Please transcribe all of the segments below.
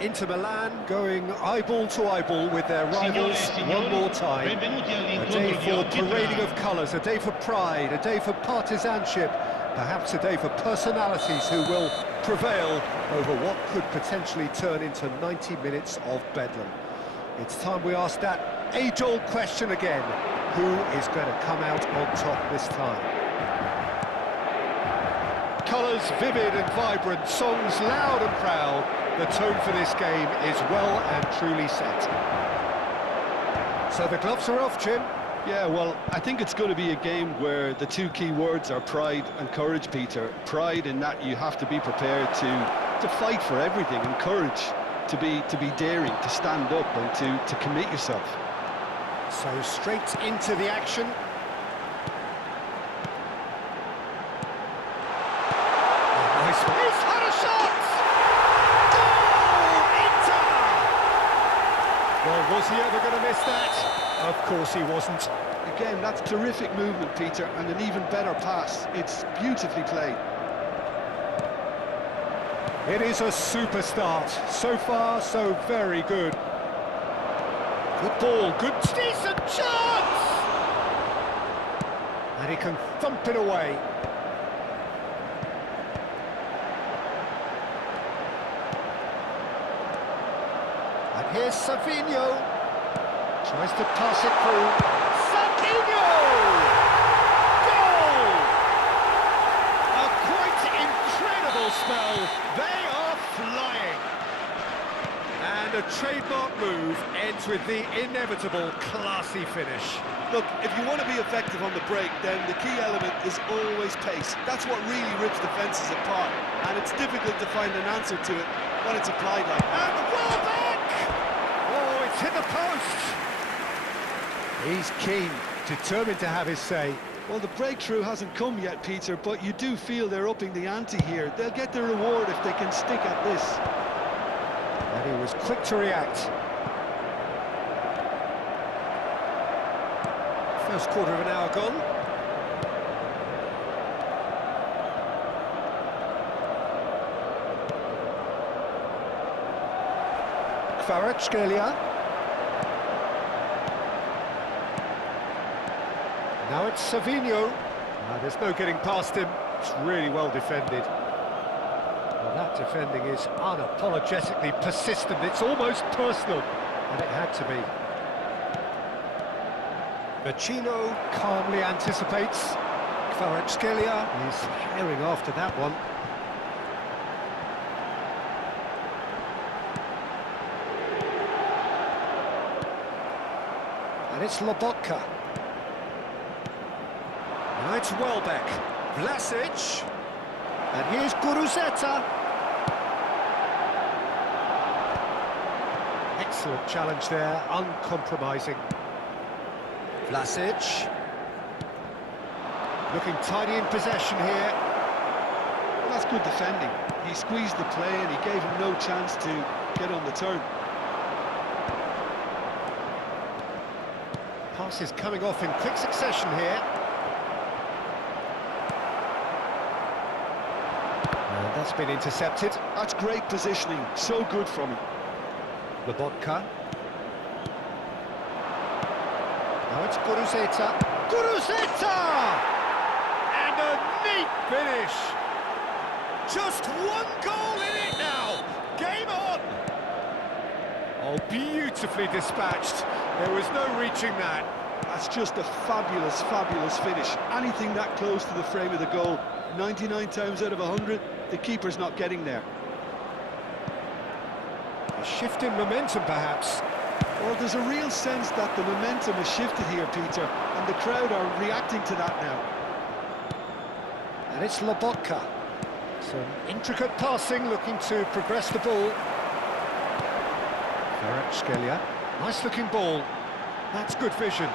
Inter Milan going eyeball to eyeball with their rivals one more time. A day for parading of colours, a day for pride, a day for partisanship, perhaps a day for personalities who will prevail over what could potentially turn into 90 minutes of bedlam. It's time we ask that age-old question again. Who is going to come out on top this time? Colours vivid and vibrant, songs loud and proud. The tone for this game is well and truly set. So the gloves are off, Jim. Yeah, well, I think it's going to be a game where the two key words are pride and courage, Peter. Pride in that you have to be prepared to fight for everything, and courage to be daring, to stand up and to commit yourself. So straight into the action. Nice one. He's had a shot! Well, was he ever going to miss that? Of course he wasn't. Again, that's terrific movement, Peter, and an even better pass. It's beautifully played. It is a super start. So far, so very good. Good ball, good, decent chance! And he can thump it away. And here's Savinho. Tries to pass it through. Savinho! Goal! A quite incredible spell. They are flying. And a trademark move ends with the inevitable classy finish. Look, if you want to be effective on the break, then the key element is always pace. That's what really rips defences apart. And it's difficult to find an answer to it when it's applied like that. And well back! Oh, it's hit the post! He's keen, determined to have his say. Well, the breakthrough hasn't come yet, Peter, but you do feel they're upping the ante here. They'll get the reward if they can stick at this. And he was quick to react. First quarter of an hour gone. NK Celje. Now it's Savinho. There's no getting past him. It's really well defended. Well, that defending is unapologetically persistent. It's almost personal, and it had to be. Vecino calmly anticipates. NK Celje is herring after that one. And it's Lobotka. Now it's Welbeck. Vlasic. And here's Guruzeta. Excellent challenge there, uncompromising. Vlasic. Looking tidy in possession here. Well, that's good defending. He squeezed the play and he gave him no chance to get on the turn. Passes coming off in quick succession here. And that's been intercepted. That's great positioning, so good from him. Lobotka. Now it's Guruzeta. Guruzeta! And a neat finish. Just one goal in it now. Game on. Oh, beautifully dispatched. There was no reaching that. That's just a fabulous, fabulous finish. Anything that close to the frame of the goal, 99 times out of 100, the keeper's not getting there. A shift in momentum, perhaps. Well, there's a real sense that the momentum has shifted here, Peter, and the crowd are reacting to that now. And it's Lobotka. Some intricate passing, looking to progress the ball. NK Celje. Nice-looking ball. That's good vision.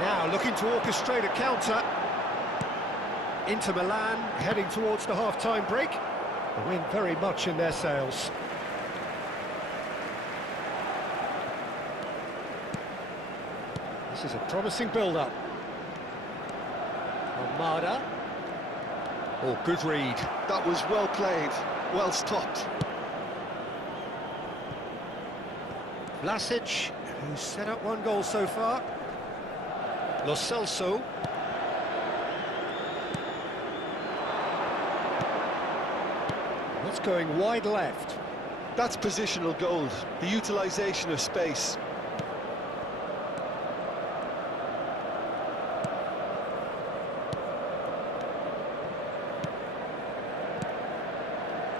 Now looking to orchestrate a counter. Inter Milan heading towards the half-time break. The wind very much in their sails. This is a promising build-up. Almada. Oh, good read. That was well played, well stopped. Vlasic, who's set up one goal so far. Lo Celso. That's going wide left. That's positional gold, the utilisation of space.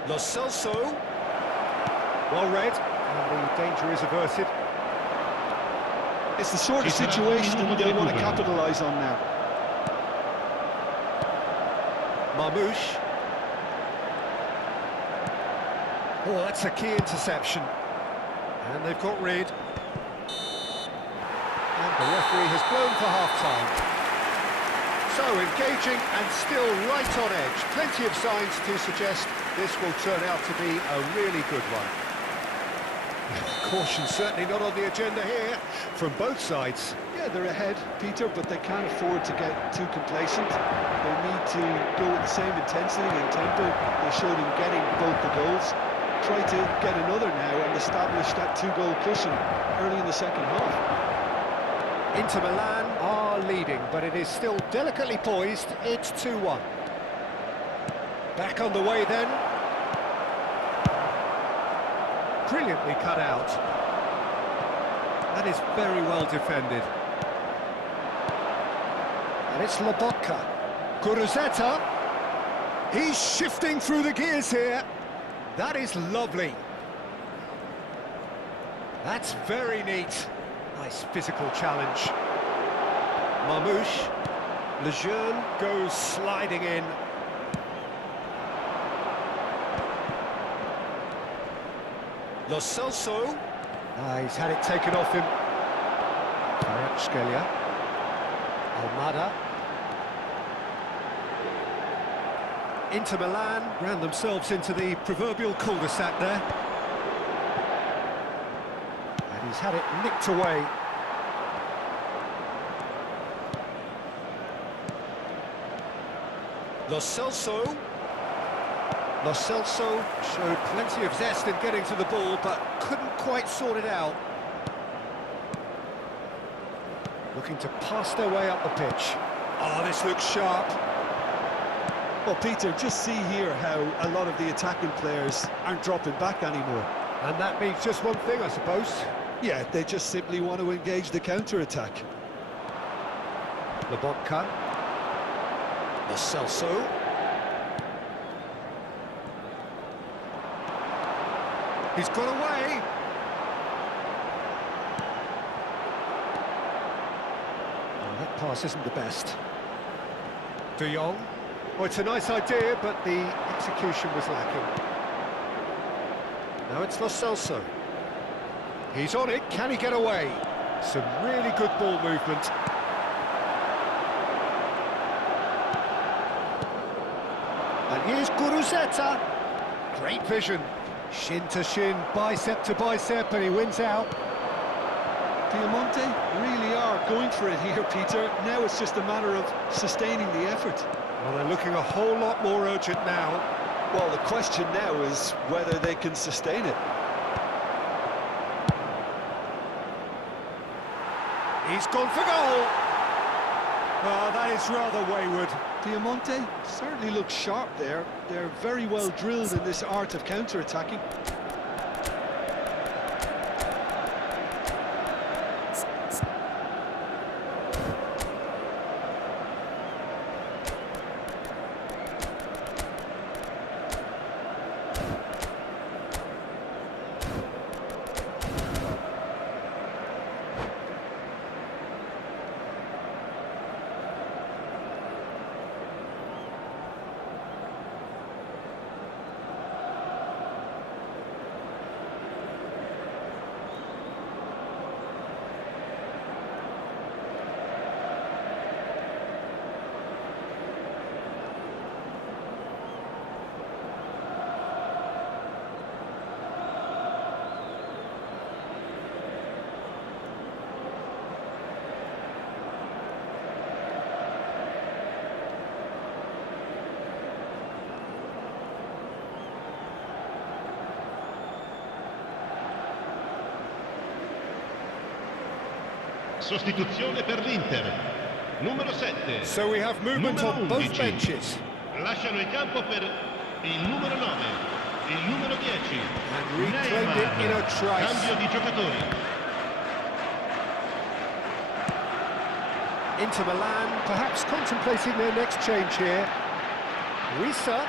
Lo Celso. Well read, and the danger is averted. It's the sort of situation that they want to capitalise on now. Marmouche. Oh, that's a key interception. And they've got rid. And the referee has blown for half-time. So engaging and still right on edge. Plenty of signs to suggest this will turn out to be a really good one. Caution certainly not on the agenda here from both sides. Yeah, they're ahead, Peter, but they can't afford to get too complacent. They need to go with the same intensity and tempo they showed in getting both the goals. Try to get another now and establish that two-goal cushion early in the second half. Inter Milan are leading, but it is still delicately poised. It's 2-1. Back on the way then. Brilliantly cut out. That is very well defended. And it's Lobotka. Kuruzeta. He's shifting through the gears here. That is lovely. That's very neat. Nice physical challenge. Marmouche. Lejeune goes sliding in. Lo Celso. He's had it taken off him. NK Celje. Almada. Inter Milan ran themselves into the proverbial cul-de-sac there. And he's had it nicked away. Lo Celso. Lo Celso showed plenty of zest in getting to the ball, but couldn't quite sort it out. Looking to pass their way up the pitch. Oh, this looks sharp. Well, Peter, just see here how a lot of the attacking players aren't dropping back anymore. And that means just one thing, I suppose. Yeah, they just simply want to engage the counter-attack. Lobotka. Lo Celso. He's got away. Oh, that pass isn't the best. De Jong. Well, it's a nice idea, but the execution was lacking. Now it's Lo Celso. He's on it. Can he get away? Some really good ball movement. And here's Kuruzeta. Great vision. Shin to shin, bicep to bicep, and he wins out. Piemonte really are going for it here, Peter. Now it's just a matter of sustaining the effort. Well, they're looking a whole lot more urgent now. Well, the question now is whether they can sustain it. He's gone for goal. Oh, that is rather wayward. Diamante certainly looks sharp there. They're very well drilled in this art of counter-attacking. Sostituzione per l'Inter. Numero 7. So we have movement numero on both 11. benches. Lasciano il campo per il numero 9, il numero 10. And reclaimed it in a trice. Cambio di giocatori. Inter Milan, perhaps contemplating their next change here. Wissa.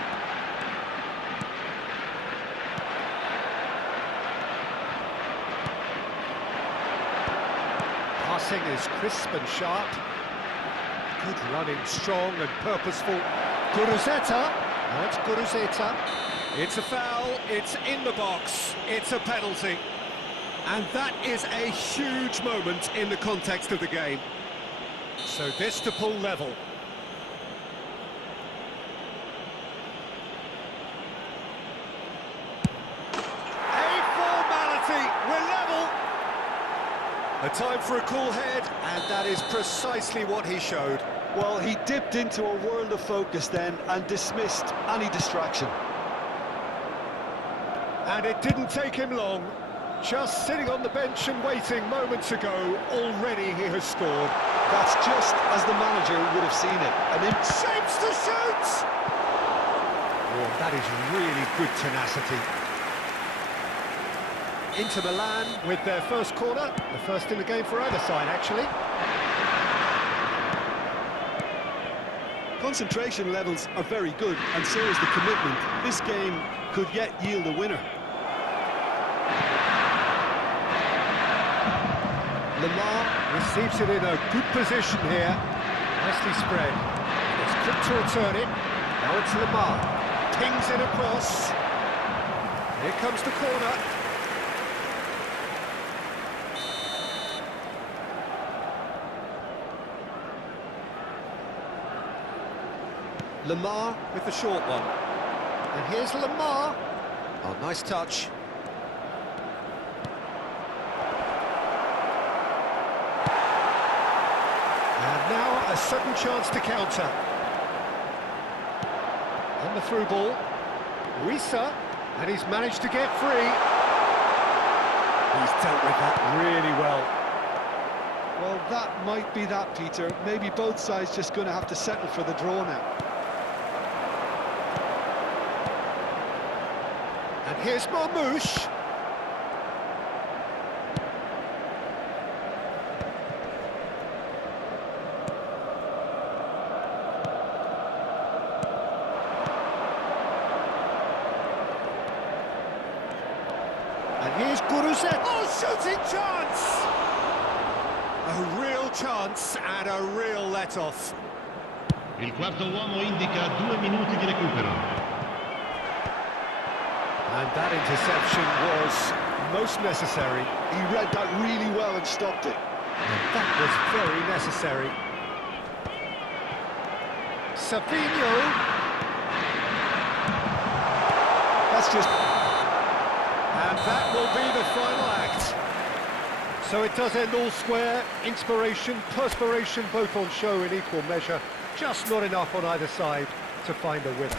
Passing is crisp and sharp. Good running, strong and purposeful. Guruzeta. That's Guruzeta. It's a foul, it's in the box, it's a penalty. And that is a huge moment in the context of the game. So this to pull level. A formality, we're level. A time for a cool head, and that is precisely what he showed. Well, he dipped into a world of focus then and dismissed any distraction. And it didn't take him long. Just sitting on the bench and waiting moments ago, already he has scored. That's just as the manager would have seen it. And in Shapes to shoot! Oh, that is really good tenacity. Inter Milan with their first corner, the first in the game for either side, actually. concentration levels are very good, and so is the commitment. This game could yet yield a winner. Lamar receives it in a good position here. Nicely spread. It's quick to return it. Now it's Lamar. Pings it across. Here comes the corner. Lamar with the short one. And here's Lamar. Oh, nice touch. And now a sudden chance to counter. On the through ball. Wissa, and he's managed to get free. He's dealt with that really well. Well, that might be that, Peter. Maybe both sides just going to have to settle for the draw now. And here's Marmouche. And here's Guruzet. Oh, shooting chance! A real chance and a real let-off. Il quarto uomo indica 2 minuti di recupero. And that interception was most necessary. He read that really well and stopped it. And that was very necessary. Savinho. That's just... And that will be the final act. So it does end all square. Inspiration, perspiration, both on show in equal measure. Just not enough on either side to find a winner.